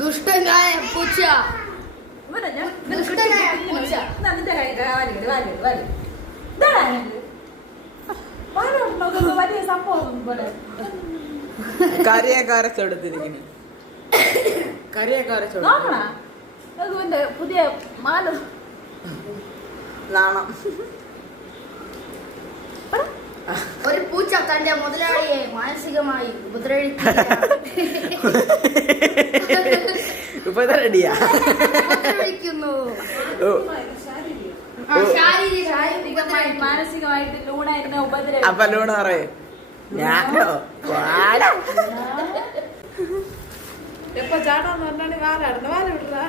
ദുഷ്ടനായ പൂച്ച. വലിയ സംഭവം പോലെ കറിയൊക്കെ അരച്ചെടുത്തിരിക്കുന്നു. കറിയൊക്കെ അരച്ചെടുത്ത പുതിയ മാല നാണം. ഒരു പൂച്ച തന്റെ മുതലാളിയെ മാനസികമായി ഉപദ്രവിക്കുന്നു. മാനസികമായിട്ട് ലൂണ എന്നെ ഉപദ്രവം. അപ്പൊ ലൂണ പറയും ഞാനോ എപ്പോ ചാടാന്ന് പറഞ്ഞാണ് വാലാടുന്നു. വാല വിടറാ.